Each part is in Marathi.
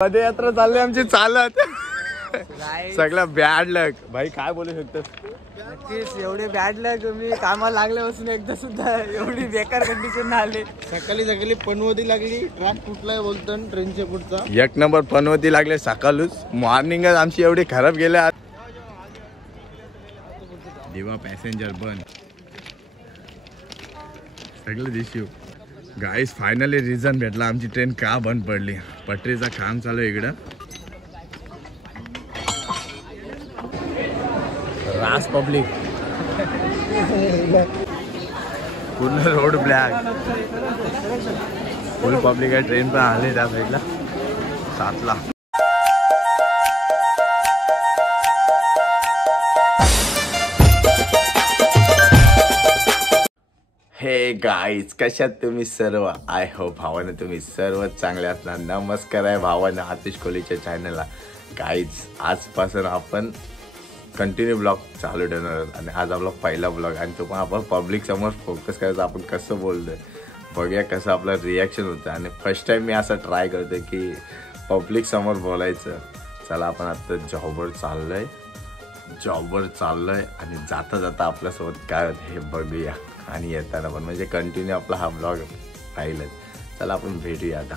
पदयात्रा चालली आमची चालत सगळं बॅड लक भाई काय बोलू शकतो नक्कीच एवढे बॅड लक मी कामाला लागल्यापासून एकदा सुद्धा एवढी बेकार कंडिशन आली सकाळी पनवती लागली ट्रॅक कुठलाय बोलतो ट्रेनच्या पुढचा एक नंबर पनवती लागले सकाळूच मॉर्निंगच आमची एवढी खराब गेल्या दिवा पॅसेंजर बंद सगळं दिसू गाईस फायनली रिझन भेटला आमची ट्रेन का बंद पडली पटरीचा काम चालू आहे इकडं रास पब्लिक पूर्ण रोड ब्लॅक फुल पब्लिक आहे ट्रेन पण आले त्या साईडला 7ला हे गाईज कशात तुम्ही सर्व आय होप भावानं तुम्ही सर्व चांगले असणार नमस्कार आहे भावानं आतिश कोहलीच्या चॅनलला गाईज आजपासून आपण कंटिन्यू ब्लॉग चालू ठेवणार आहोत आणि आज आपला पहिला ब्लॉग आणि तो पण आपण पब्लिक समोर फोकस करायचं आपण कसं बोलतोय बघूया कसं आपलं रिॲक्शन होतं आणि फर्स्ट टाइम मी असं ट्राय करतोय की पब्लिक समोर बोलायचं चला आपण आता जॉबवर चाललोय आणि जाता जाता आपल्यासोबत काय होतं हे बघूया आणि येताना पण म्हणजे कंटिन्यू आपला हा ब्लॉग राहीलच चला आपण भेटूया आता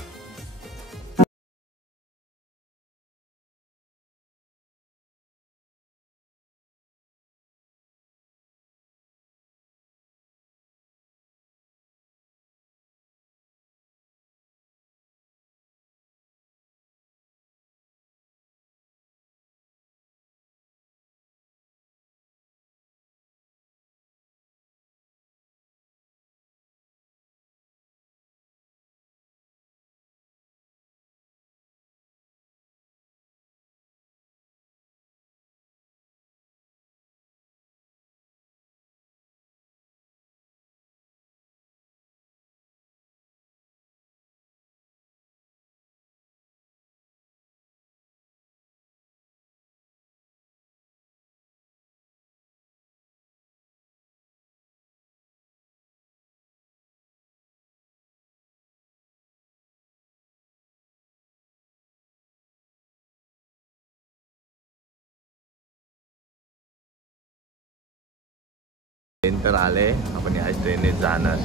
ट्रेन तर आले आपण या ट्रेनने जाणार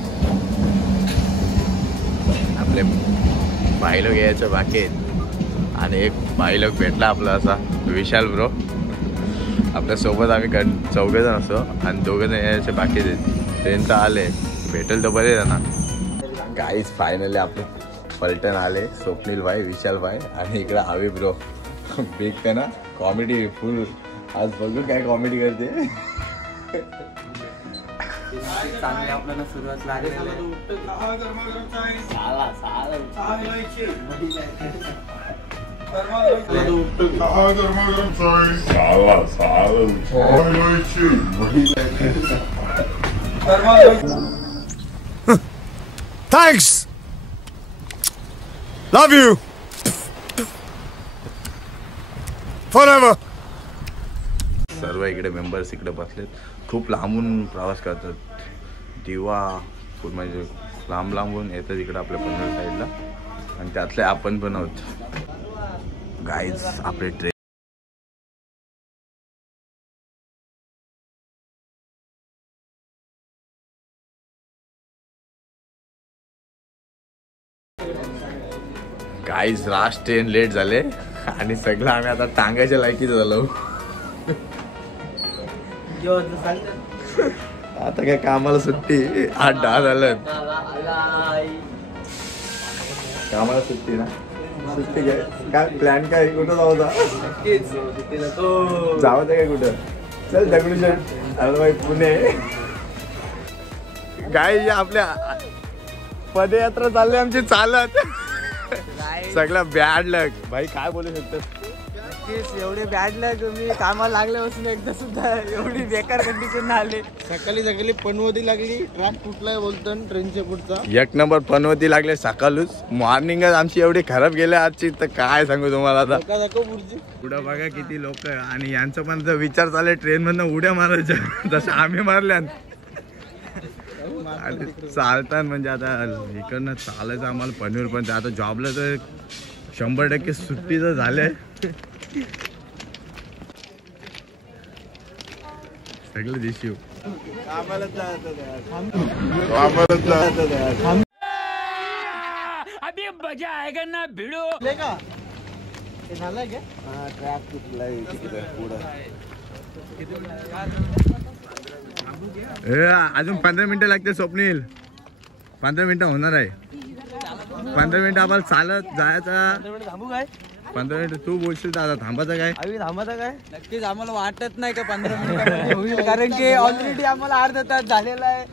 आपले भाई लोक यायचं बाकी आहेत आणि एक भाई लोक भेटला आपला असा विशाल ब्रो आपल्या सोबत आम्ही चौघजण असतो आणि दोघं जण यायचे बाकी आहेत ट्रेन तर आले भेटेल तर बरे ना गाईज फायनली आपले पलटण आले स्वप्नील भाई विशाल भाई आणि इकडे आवी ब्रो बिग ना कॉमेडी फुल आज बघू काय कॉमेडी करते चांगली आपल्याला सुरुवात लागली थँक्स लव यू फॉरएव्हर सर्व इकडे मेंबर्स इकडे बसलेत खूप लांबून प्रवास करतात दिवा म्हणजे लांबून येतात इकडे आपल्या पनवेल साईडला आणि त्यातले आपण पण आहोत गाईज आपले train guys last train late झाले आणि सगळं आम्ही आता टांगायच्या लायकीच झालो आता काय कामाला सुट्टी 8-10 झालं कामाला सुट्टी ना सुट्टी काय प्लॅन काय कुठं जाऊचा जावं काय कुठं चल दगडूशेठ अरे पुणे गाय आपल्या पदयात्रा चालली आमची चालत सगळं बॅड लक भाई काय बोलू शकतो नक्कीच एवढे बॅड लक मी कामाला लागल्यापासून एकदा सुद्धा एवढी बेकार कंडिशन आली सकाळी पनवती लागली ट्रॅक कुठलाय बोलतो ट्रेनच्या पुढचा एक नंबर पनवती लागले सकाळूच मॉर्निंगच आमची एवढी खराब गेल्या आजची तर काय सांगू तुम्हाला आता पुढं बघा किती लोक आणि यांचं पण विचार चालले ट्रेन मधनं उड्या मारायच्या जसं आम्ही मारल्या चालतात म्हणजे आता इकडनं चालायचं आम्हाला पनवेल पण आता जॉबला तर 100% सुट्टीचं झालंय. सगळं दिवशी अभी मजा आएगा ना भिड़ो. झालंय का ट्रॅक तुटलाय तिकडे पुढं. अजून 15 मिनिटं लागते स्वप्नील. 15 मिनिटं होणार आहे. 15 मिनिटं आम्हाला चालत जायचं. थांबू काय 15 मिनिटं तू बोलशील दादा थांबायचं काय. आम्ही थांबता काय नक्कीच आम्हाला वाटत नाही का 15 मिनिट होईल कारण की ऑलरेडी आम्हाला अर्धा तास झालेला आहे.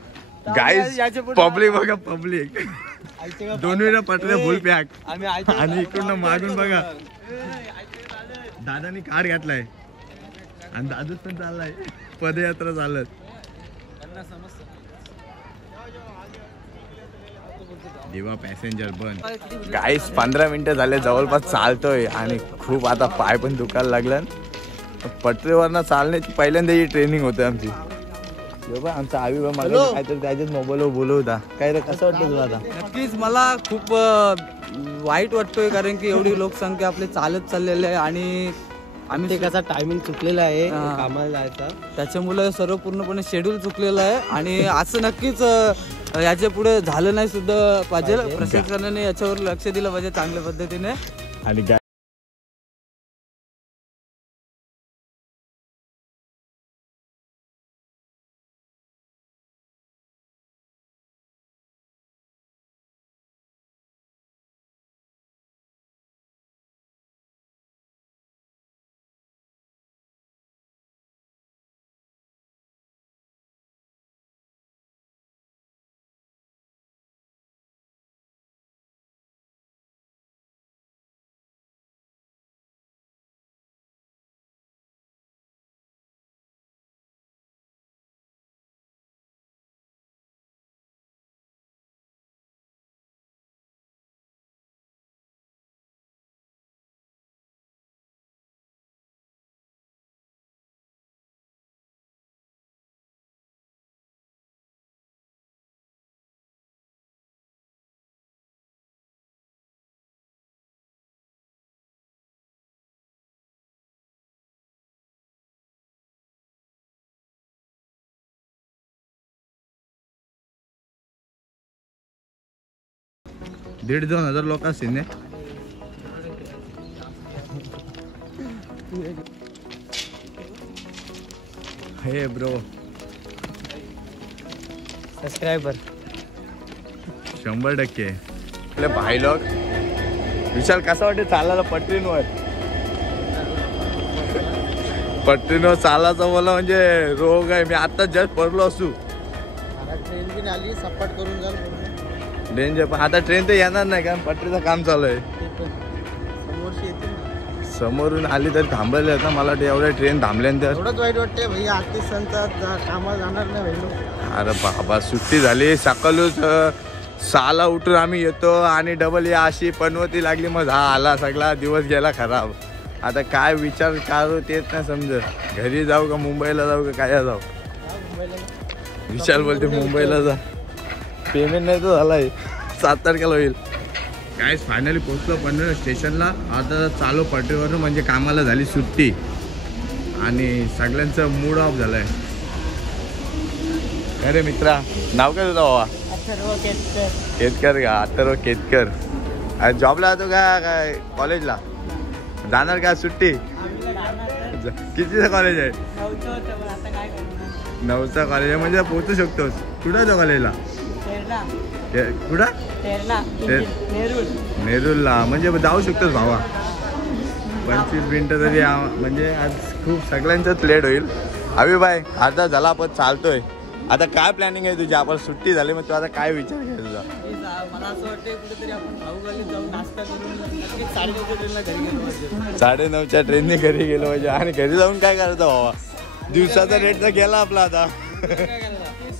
गाईज पब्लिक बघा पब्लिक आईचे दोन्ही पटरे फुल पॅक. आम्ही आईचे आणि इकडून मागून बघा दादानी कार घातलाय आणि दादूच पण चाललाय पदयात्रा चालत. देवा पॅसेंजर बन. गाईस 15 मिनिटं झाले जवळपास चालतोय आणि खूप आता पाय पण दुखायला लागलं. पटरीवरनं चालण्याची पहिल्यांदा ही ट्रेनिंग होते आमची. आमचा आवी काहीतरी त्याच्याच मोबाईलवर बोलवता काय रे कसं वाटतं तुला आता. नक्कीच मला खूप वाईट वाटतोय कारण की एवढी लोकसंख्या आपली चालत चाललेली आहे आणि आम्ही ते कसा टायमिंग चुकलेला आहे हा. कामाला जायचा. त्याच्यामुळे सर्व पूर्णपणे शेड्यूल चुकलेलं आहे आणि असं नक्कीच याच्या पुढे झालं नाही सुद्धा पाहिजे. प्रशासनाने याच्यावर लक्ष दिलं पाहिजे चांगल्या पद्धतीने. आणि दीड 2,000 लोक असतील ने. हे ब्रो सबस्क्रायबर 100%. आपले भाई लोक विशाल कसा वाटते चालायला पटरींवर. पटरींवर चालायचं मला म्हणजे रोग आहे. मी आता जस्ट पडलो असू. ट्रेन बिन आली सपाट करून जाल डेंजर. पण आता ट्रेन तर येणार नाही कारण पटरीचं काम चालू आहे. समोरशी येते ना. समोरून आली तरी थांबलेले आहेत ना. मला वाटतं एवढ्या ट्रेन थांबल्यानंतर एवढंच वाईट वाटते भाई आर्टिस्टांचा कामाला जाणार नाही भाई. अरे बाबा सुट्टी झाली सकाळूच 6ला उठून आम्ही येतो आणि डबल या अशी पनवती लागली मग आला सगळा दिवस गेला खराब. आता काय विचार करू तेच नाही समजत. घरी जाऊ का मुंबईला जाऊ का काय जाऊ. विशाल बोलते मुंबईला जा. पेमेंट नाही तर झालाय 7 तारखेला होईल. काय फायनली पोहोचलो पनवेल स्टेशनला. आता चालू पटरीवरून म्हणजे कामाला झाली सुट्टी आणि सगळ्यांचं मूड ऑफ झालंय. अरे मित्रा नाव काय तुझं बाबा. केतकर का. अथर्व केतकर. जॉबला जातो का काय कॉलेजला जाणार का सुट्टी. कितीचं कॉलेज आहे. 9चा कॉलेज आहे म्हणजे पोहोचू शकतोस. कुठं तो कॉलेजला. कुठं नेरूरला म्हणजे जाऊ शकतोस भावा. 25 मिनिटं तरी म्हणजे आज खूप सगळ्यांचाच लेट होईल. अभि भाई अर्धा झाला आपण चालतोय. आता काय प्लॅनिंग आहे तुझी. आपण सुट्टी झाली मग तू आता काय विचार घे तुझा. मला असं वाटतं कुठेतरी आपण खाऊगल्लीत जाऊन नाश्ता करून नक्कीच 9:30च्या ट्रेनला घरी गेलो पाहिजे. 9:30च्या ट्रेनने घरी गेलो पाहिजे. आणि घरी जाऊन काय करायचं भावा. दिवसाचा रेट तर गेला आपला आता.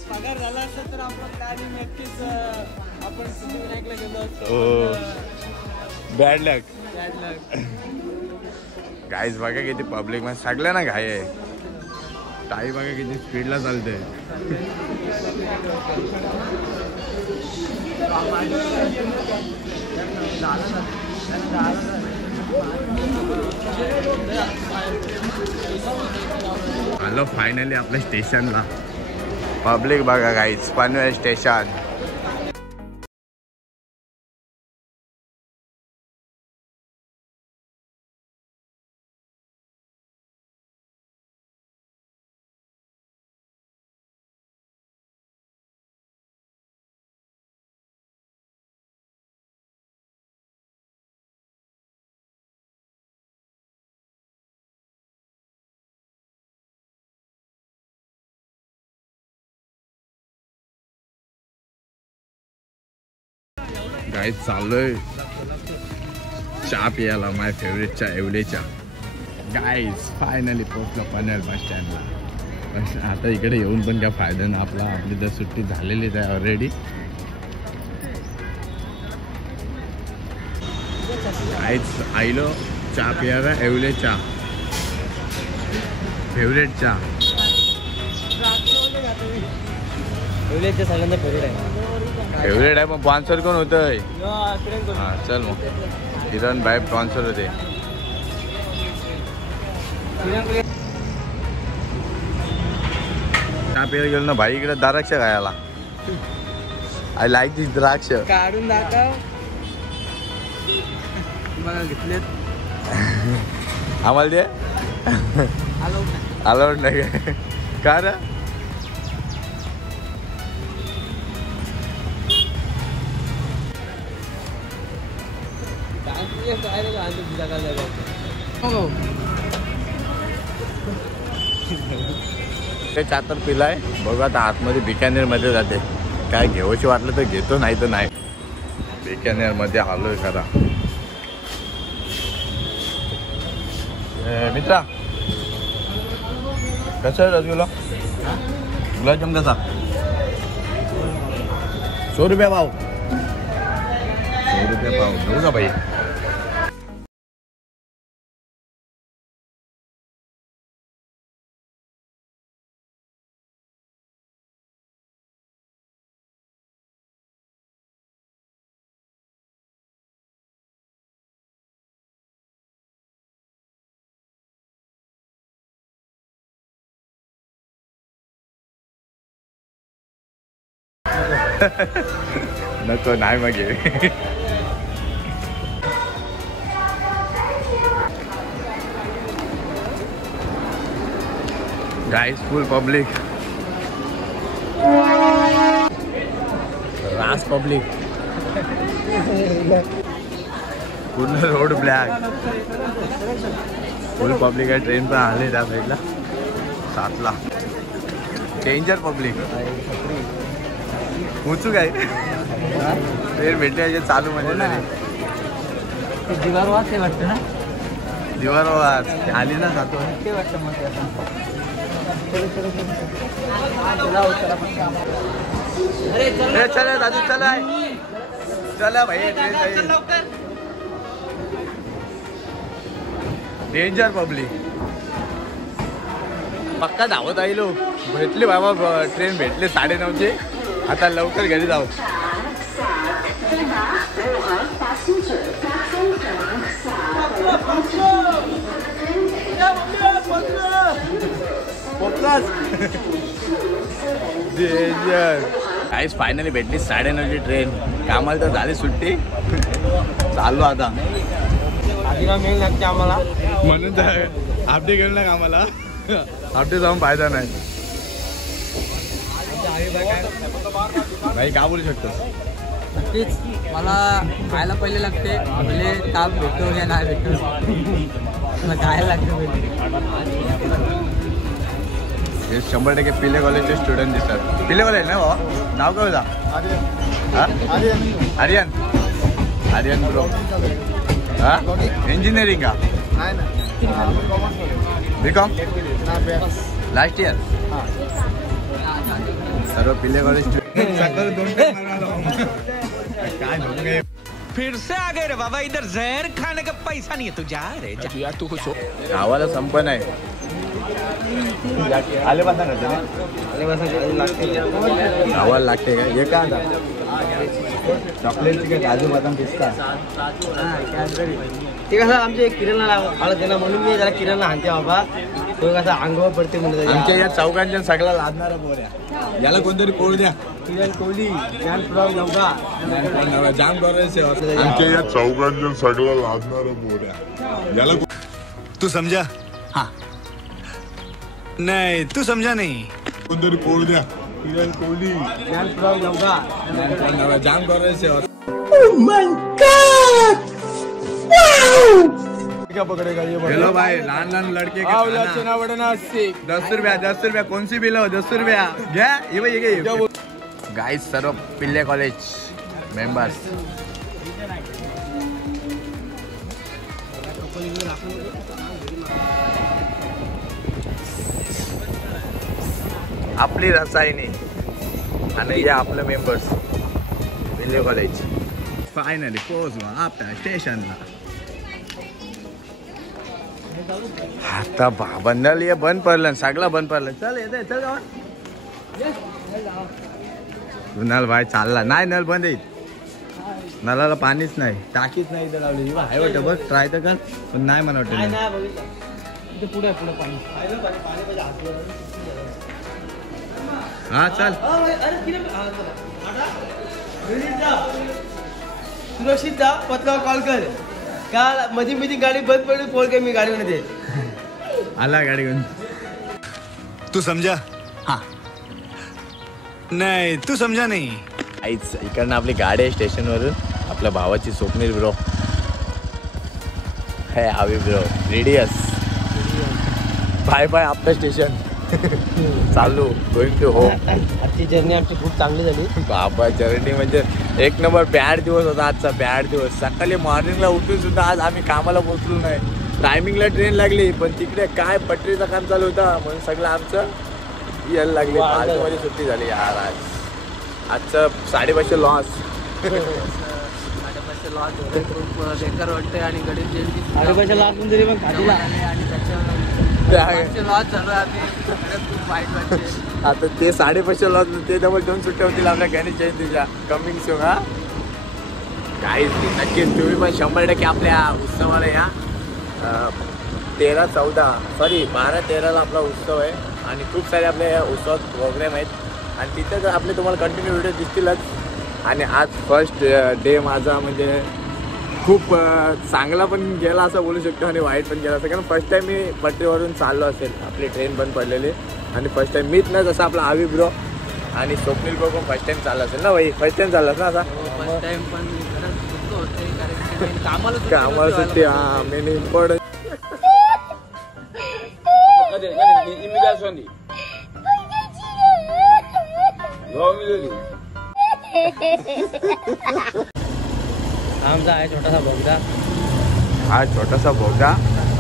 पगार झाला असता तर आपण गाडी नक्कीच आपण सिद्धिविनायकला गेलो असतो. हो बॅड लक. गाईज बघा किती पब्लिक मध्ये सगळ्यांना घाई आहे. ताई बघा किती स्पीडला चालते. आलो फायनली आपल्या स्टेशनला. पब्लिक बघा गाईज, पनवेल स्टेशन. गाईज चाललोय चहा प्यायला, माय फेवरेट चहा, येवलेचा. गाईज फायनली पोहोचलो पनवेल बस स्टँडला. आता इकडे येऊन पण काय फायदा नाही आपला, आपली तर सुट्टी झालेलीच आहे ऑलरेडी. गाईज आईलो चहा प्यायला, येवले चहा, फेवरेट चहा. सगळ्यांना फेवरेट आहे. फेवरेट आहे पण स्पॉन्सर कोण होतंय? हा चल मग किरण भाई स्पॉन्सर होते. चहा प्यायला गेलो ना भाई, इकडे द्राक्ष खायला. आय लाईक दिस द्राक्ष. काढून दाखव. बघा घेतलेत. आम्हाला दे. अलाउड नाही का रे? ते चातर पिलाय. बघू आता आतमध्ये बिकानेर मध्ये जाते. काय घेऊशी वाटलं तर घेतो, नाही तर नाही. बिकानेर मध्ये आलोय खरा. मित्रा कसं आहे रसगुल्ला? गुलाबजाम कसा? 100 रुपया भाव. 100 रुपया भाव घेऊ का भाई? नको नाही मग घे. गाइस फुल पब्लिक, रास पब्लिक, पूर्ण रोड ब्लॅक. फुल पब्लिक आहे. ट्रेन पण आले त्या साईडला 7ला. Danger public. उचूक आहे ट्रेन भेटले चालू म्हणजे तरी. दिवार वाच हे वाटतं ना. दिवार वाच आली ना जातो ते वाटतं मग चला दादू चला चला भाई. Train danger public. पक्का धावत आलो. भेटले बाबा ट्रेन भेटले 9:30चे. आता लवकर घरी जाऊ. काहीच फायनली भेटली 9:30ची ट्रेन. कामाला तर झाली सुट्टी. चाललो आता. मेल लागते आम्हाला म्हणून तर अपडे गेलो ना कामाला. अपडे जाऊन फायदा नाही. भाई काय बोलू शकतो? नक्कीच मला खायला पहिले लागते. पहिले काम भेटतो या नाही भेटतो मला खायला लागतं पहिले. हे 100% पिले कॉलेजचे स्टुडंट दिसतात. पिले कॉलेज ना भाऊ? नाव काय होता? आर्यन. आर्यन ब्रो. हा इंजिनिअरिंग का? B Com last year. सर्व पिले कॉलेज काय. फिर से आ गए रे बाबा. इधर जहर खाने का पैसा नहीं है. तू जा रे जा. यार तू खुश हो. गावाला संपन आहे. आले गावाला लागते का? हे का चॉकलेटची काय काजू बदाम पिस्ता ते कसं आमच्या किराणा हळद त्याला म्हणून मी जरा किराणा हाणते बाबा तो कसा अंगावर पडते म्हणून आमच्या या चौघांच्या सगळ्या लादणारा पोऱ्या याला कोणतरी पोळ द्या किरण कोहली ज्ञानपुराव नवगा जाम बरोबर आमच्या या चौघांच्या सगळं लादणारं बोऱ्या याला तू समझा? हाँ नहीं तू समझा नहीं. कोणतरी पोळ द्या. किरण कोहली ज्ञानपुराव नवगा जाम बरोबर क्या पकड़ेगा ये हेलो भाई लहान लहान लड़के के खाना 10 रुपया कौन सी बिल हो 10 रुपया घ्या ये गाइस सर्व पिल्ले कॉलेज मेंबर्स आपली रसायने आणि हे आपलं मेंबर्स पिल्ले कॉलेज फायनली पोहोचलो आपल्या स्टेशनला. आता बंदल ये बंद पडलं सगळं बंद पडलं. चल येते चल गावात नल भाई चालला नाही नल बंद येईल नलाला पाणीच नाही टाकीच नाही इथं लावली आहे वाटतं बघ ट्राय तर कर पण नाही मला वाटतं पुढे पाणी हा चल सुरक्षित जा पत्रावर कॉल कर का मध्ये मध्ये गाडी बंद पडली फोन कर मी गाडीमध्ये आला गाडी घेऊन. तू समझा? हाँ नहीं तू समझा नहीं. आईच इकडनं आपली गाडी आहे स्टेशनवरून आपल्या भावाची स्वप्नील ब्रो हे आवी ब्रो रेडियस बाय बाय आपलं स्टेशन चालू गोइंग टू होम. आजची जर्नी आमची खूप चांगली झाली बाबा जर्नी म्हणजे एक नंबर बॅड दिवस होता आजचा बॅड दिवस. सकाळी मॉर्निंगला उठून सुद्धा आज आम्ही कामाला पोहोचलो नाही. टायमिंगला ट्रेन लागली पण तिकडे काय पटरीचं काम चालू होतं म्हणून सगळं आमचं यायला लागले. 5 वाजे सुट्टी झाली यार आजचं 550 लॉस. 550 लॉस खूप बेकार वाटतंय आणि गणेश जयंती 550 लाख पण तरी पण खातीला आणि त्याच्यावर लॉस झालो आम्ही खूप वाईट वाटते. आता ते 550 लॉस ते डबल 2 सुट्ट्या होतील आपल्या गणेश जयंतीच्या कमिंग शो हा काहीच नाही. नक्कीच तुम्ही पण 100% आपल्या उत्सवाला या 12-13ला आपला उत्सव आहे आणि खूप सारे आपल्या या उत्सवात प्रोग्राम आहेत आणि तिथे तर आपले तुम्हाला कंटिन्यू व्हिडिओ दिसतीलच. आणि आज फर्स्ट डे माझा म्हणजे खूप चांगला पण गेला असं बोलू शकतो आणि वाईट पण गेला असं कारण फर्स्ट टाईम मी पटरीवरून चाललो असेल आपली ट्रेन बंद पडलेली आणि फर्स्ट टाईम मीच ना जसं आपला आवी ब्रो आणि स्वप्नील ब्रो पण फर्स्ट टाईम चालला असेल ना भाई फर्स्ट टाईम चाललास ना असा फर्स्ट टाइम पण दुःख होते कारण कामाला सुट्टी हा मेन इम्पॉर्टंट. आमचा आहे छोटासा बोगदा हा छोटासा बोगदा.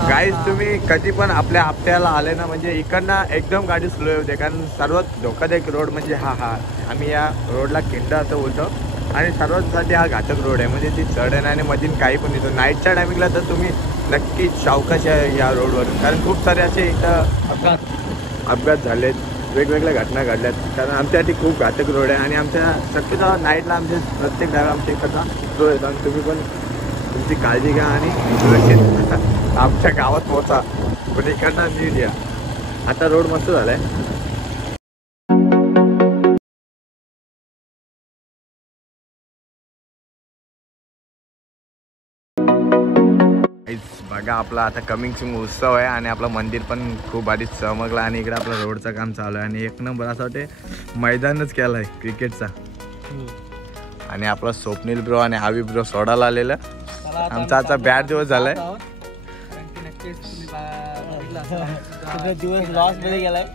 गाईज तुम्ही कधी पण आपल्या हप्त्याला आले ना म्हणजे इकडनं एकदम गाडी स्लो होते कारण सर्वात धोकादायक रोड म्हणजे हा आम्ही या रोडला किंडा असं बोलतो आणि सर्वांसाठी हा घातक रोड आहे म्हणजे ती चढ आहे आणि मधील काही पण येतो. नाईटच्या टायमिंगला तर तुम्ही नक्कीच सावकाश या रोडवरून कारण खूप सारे असे इथं अपघात झालेत वेगवेगळ्या घटना घडल्यात कारण आमच्यासाठी खूप घातक रोड आहे आणि आमच्या शक्यतो नाईटला आमचे प्रत्येक ड्रायव्हर आमच्या इकडचा रोड येतो आणि तुम्ही पण तुमची काळजी घ्या आणि सुरक्षित आमच्या गावात पोहोचा पण इकडनं नीट या. आता रोड मस्त झालाय. बघा आपला आता कमिंग सून उत्सव आहे आणि आपलं मंदिर पण खूप आधीच चमकलं आणि इकडे आपलं रोडचं काम चालू आहे आणि एक नंबर असं वाटते मैदानच केलं आहे क्रिकेटचा. आणि आपला स्वप्नील ब्रो आणि आवी ब्रो सोडायला आलेलं आमचा आजचा बॅड दिवस झालाय. दिवस लॉस मध्ये गेलाय.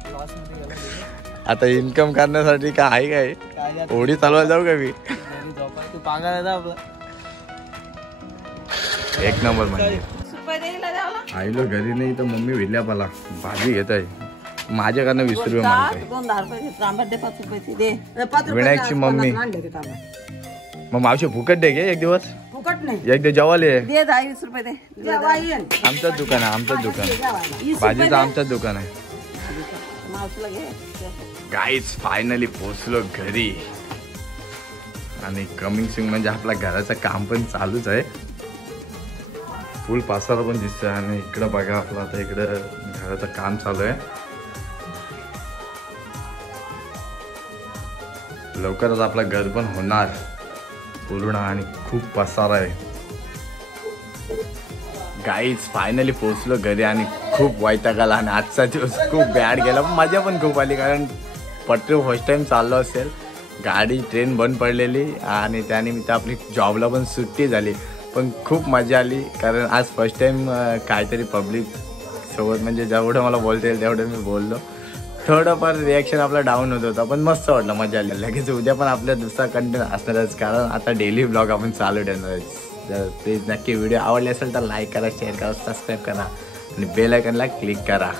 आता इन्कम करण्यासाठी काय आहे काय होडी चालवायला जाऊ का मी तू पांगायला आपला एक नंबर म्हणजे आईलो घरी नाही तर मम्मी विल्यापाला भाजी घेत आहे माझ्याकडनं 20 रुपये मागते. विनायकची मम्मी मग मावशी फुकट दे गे एक दिवस एक दिवस जेवायला ये. 20 रुपये दे आमचंच दुकान आहे आमचंच दुकान आहे भाजीचं आमचंच दुकान आहे. गाईज फायनली पोचलो घरी आणि कमिंग सून म्हणजे आपल्या घराचं काम पण चालूच आहे. फुल पासारा पण दिसतोय आणि इकडं बघा आपलं आता इकडं घराचं काम चालू आहे. लवकरच आपलं घर पण होणार पूर्ण आणि खूप पसारा आहे. गाईज फायनली पोहोचलो घरी आणि खूप वैताग आला आणि आजचा दिवस खूप बॅड गेला. पण मजा पण खूप आली कारण पटरी फर्स्ट टाइम चाललो असेल. गाडी ट्रेन बंद पडलेली आणि त्यानिमित्त आपली जॉबला पण सुट्टी झाली. पण खूप मजा आली कारण आज फर्स्ट टाइम काहीतरी पब्लिक सोबत म्हणजे जेवढं मला बोलता येईल तेवढं मी बोललो. थोडंफार रिॲक्शन आपला डाऊन होत होता पण मस्त वाटलं, मजा आली. लगेच उद्या पण आपल्या दुसरा कंटेंट असणारच कारण आता डेली ब्लॉग आपण चालू ठेवणार. तर प्लीज नक्की व्हिडिओ आवडले असेल तर लाईक करा, शेअर करा, सबस्क्राईब करा आणि बेल आयकॉनला क्लिक करा.